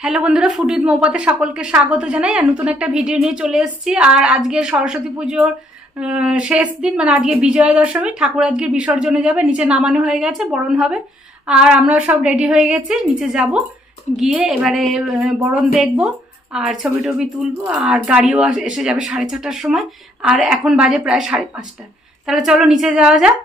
Hello বন্ধুরা, food with মৌপাতে সকলকে স্বাগত জানাই। আর নতুন একটা ভিডিও নিয়ে চলে এসেছি। আর আজকে সরস্বতী পুজোর শেষ দিন, মানে আজকে বিজয়া দশমী। ঠাকুর আজকে বিসর্জনে যাবে, নিচে নামানো হয়ে গেছে, বরণ হবে। আর আমরা সব রেডি হয়ে গেছি, নিচে যাব, গিয়ে এবারে বরণ দেখব আর ছবি টবি তুলবো। আর গাড়িও এসে যাবে 6:30টার সময়। আর এখন বাজে প্রায় 5:30। তাহলে চলো নিচে যাওয়া যাক।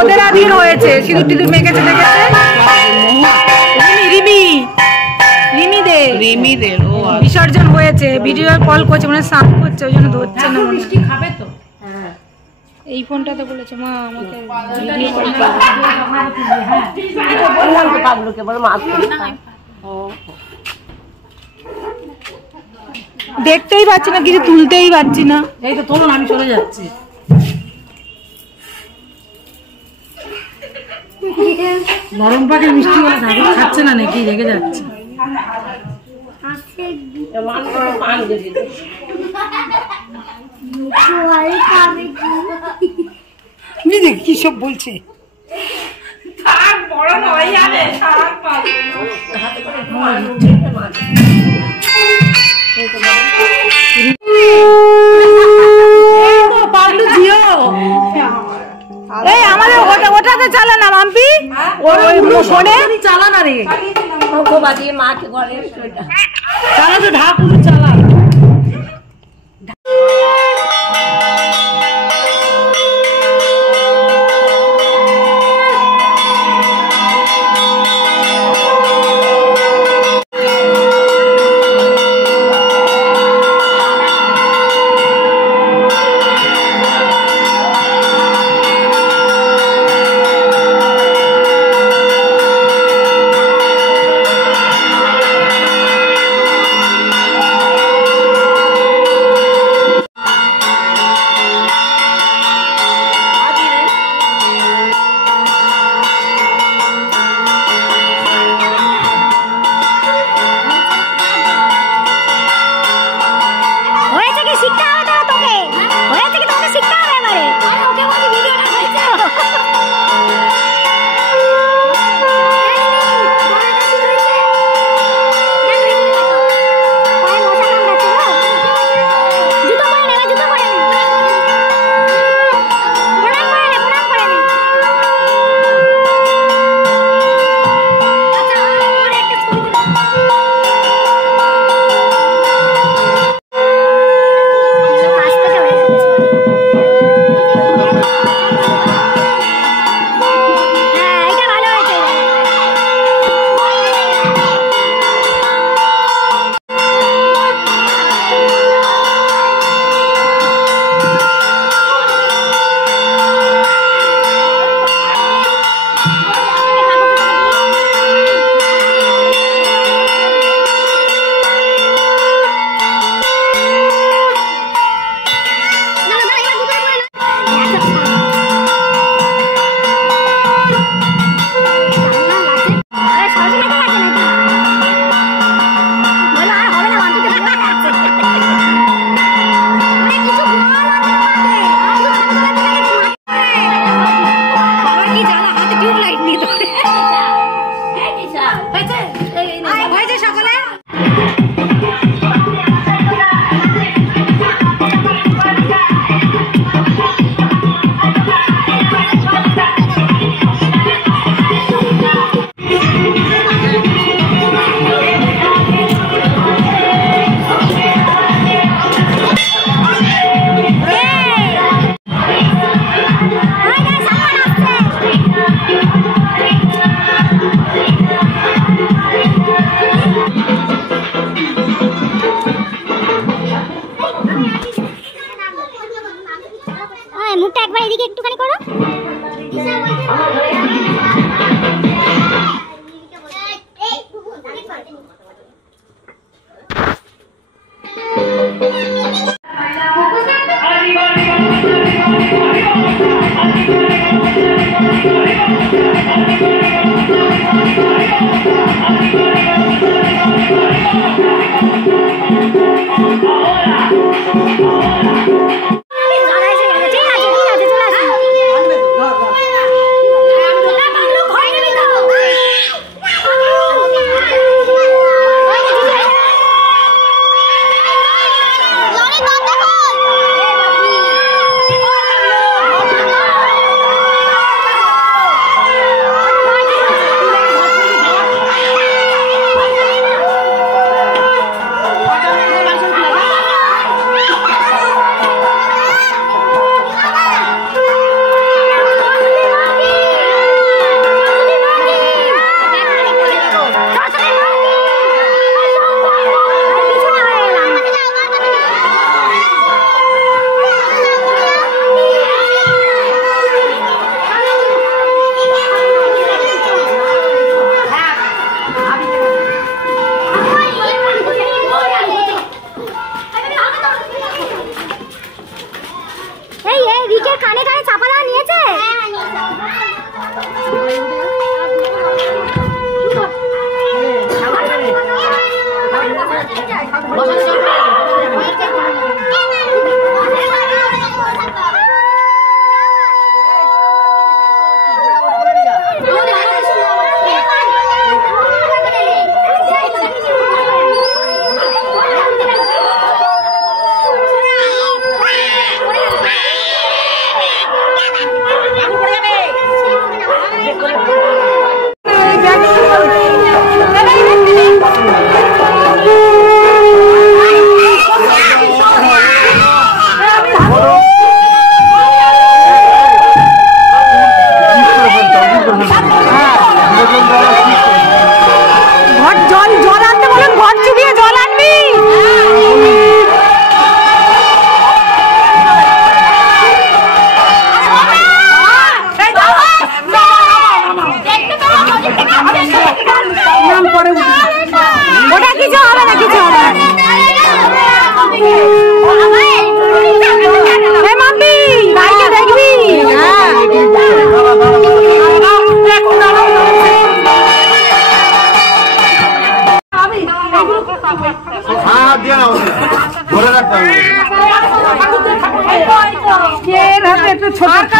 ওদের আদিন হয়েছে, সিঁদুর টিঁদুর মেখেছে দেখেছে। রিমি দে বিসর্জন হয়েছে, ভিডিও কল করছে, মানে স্নান করছে, ওই জন্য ধরছে না। মিষ্টি খাবে তো? এই ফোনটাতে বলেছে মা আমাকে দেখতেই পাচ্ছি না, কিছু তুলতেই পারছি না। এই তো তোলো, আমি চলে যাচ্ছি। নরম পাখির মিষ্টি বলে খাচ্ছে না নাকি, রেগে যাচ্ছে। কি সব বলছে? আমাদের ওটাতে চালা না মাম্পি, চালা না রে, চালা তো ঢাকুর চালা। একবার এদিকে একটুখানি করো। কানে কানে চাপা দেওয়া নিয়েছে।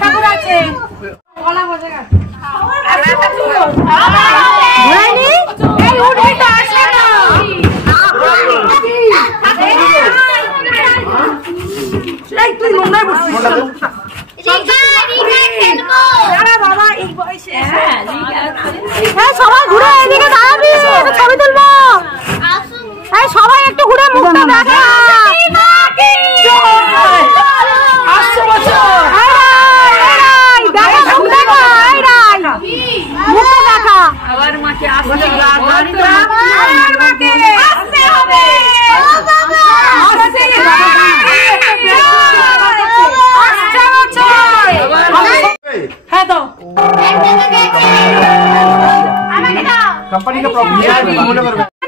ঠাকুর আছে সবাই ঘুরে এদিকে দাঁড়াবি, ছবি তুলবো। সবাই একটু ঘুরে মুখটা দেখা।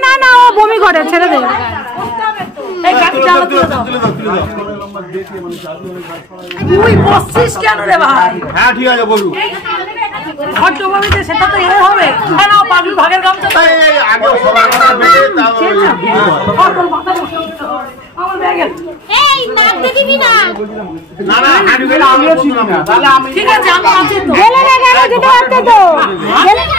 না না ও বমি করে, ছেড়ে দে। তুই বসছিস কেন রে ভাই? হ্যাঁ ঠিক আছে বলু। সেটা তো এ হবে না, পাগলু ভাগের কাম তো আগে সবার কথা বেঁচে তারপরে আমার ব্যাগে এই নাক দিবি না। না না হাঁটবে না, আমিও ছিলাম না। তাহলে আমি ঠিক আছে, আমি আছি তো। গেলে না গেলে যেতে পারতে তো। গেলে না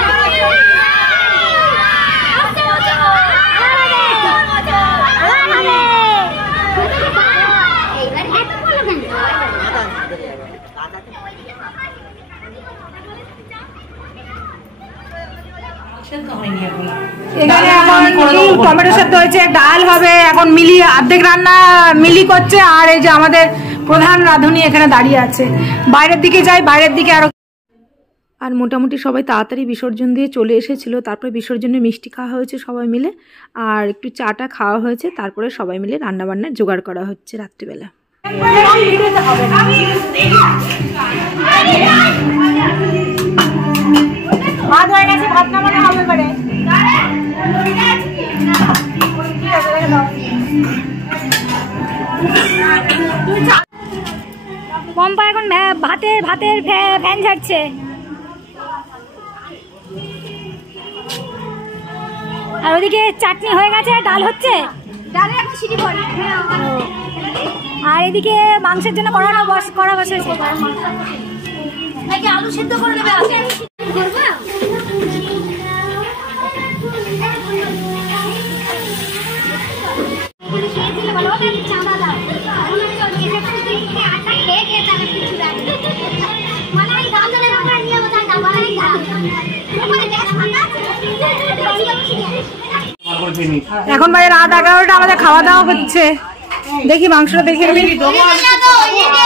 এখানে এখন টমেটো সেদ্ধ হয়েছে, ডাল হবে, এখন মিলি অর্ধেক রান্না মিলি করছে। আর এই যে আমাদের প্রধান রাঁধুনি এখানে দাঁড়িয়ে আছে। বাইরের দিকে যাই, বাইরের দিকে আরো। আর মোটামুটি সবাই তাড়াতাড়ি বিসর্জন দিয়ে চলে এসেছিলো। তারপরে বিসর্জনে মিষ্টি খাওয়া হয়েছে সবাই মিলে, আর একটু চাটা খাওয়া হয়েছে। তারপরে সবাই মিলে রান্নাবান্নার জোগাড় করা হচ্ছে রাত্রিবেলা। ভাত হয়ে গেছে, ভাত নামানো হবে এবারে। পম্পা এখন ভাতের ফ্যান ঝাড়ছে। আর ওদিকে চাটনি হয়ে গেছে, ডাল হচ্ছে, আর এদিকে মাংসের জন্য কড়া বসেছে। আলু সেদ্ধ করে দেবে আগে। এখন বাজে রাত 11টা, আমাদের খাওয়া দাওয়া হচ্ছে। দেখি মাংসটা দেখে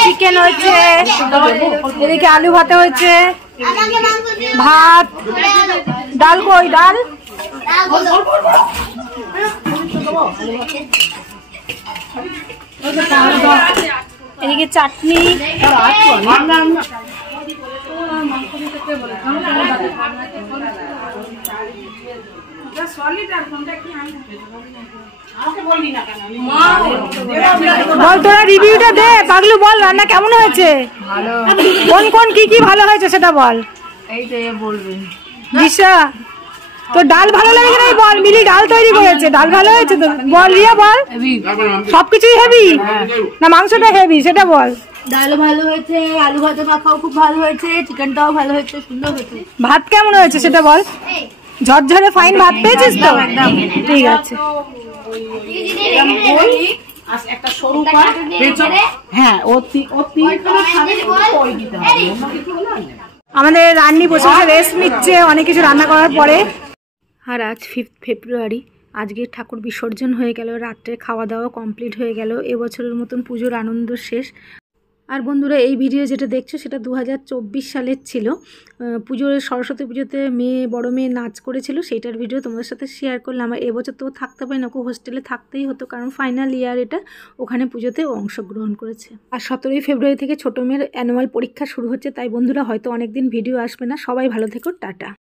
চিকেন হয়েছে, এদিকে আলু ভাতে হয়েছে, ভাত, ডাল কই ডাল, এদিকে চাটনি, বল তোরা রিভিউটা দে পাগলু, বল রান্না কেমন হয়েছে, কোন কি ভালো হয়েছে সেটা বল। দিশা তোর ডাল ভালো লাগে নাই বল, মিলি ডাল তৈরি করেছে, ডাল ভালো হয়েছে তো বল, রিয়া বল। সবকিছুই হেভি না মাংসটা হেভি সেটা বল। ডাল ভালো হয়েছে, আলু ভাতে মাখাও খুব ভালো হয়েছে, চিকেনটাও ভালো হয়েছে, সুন্দর হয়েছে। ভাত কেমন হয়েছে সেটা বল। ঝরঝরে ফাইন ভাত পেয়েছিস তো? ঠিক আছে। একটা সরু হ্যাঁ, আমাদের রান্নি বসে বসে রেস্ট নিচ্ছে অনেক কিছু রান্না করার পরে। আর আজ 5 ফেব্রুয়ারি, আজকে ঠাকুর বিসর্জন হয়ে গেল, রাত্রে খাওয়া দাওয়া কমপ্লিট হয়ে গেল। এবছরের মতন পুজোর আনন্দ শেষ। আর বন্ধুরা এই ভিডিও যেটা দেখছো সেটা 2024 সালের ছিল। পুজোর সরস্বতী পুজোতে বড় মেয়ে নাচ করেছিল, সেইটার ভিডিও তোমাদের সাথে শেয়ার করলাম। আর এবছর তো থাকতে পারি না, হোস্টেলে থাকতেই হতো, কারণ ফাইনাল ইয়ার এটা, ওখানে পুজোতে অংশগ্রহণ করেছে। আর 17 ফেব্রুয়ারি থেকে ছোটো মেয়ের অ্যানুয়াল পরীক্ষা শুরু হচ্ছে, তাই বন্ধুরা হয়তো অনেকদিন ভিডিও আসবে না। সবাই ভালো থেকো, টাটা।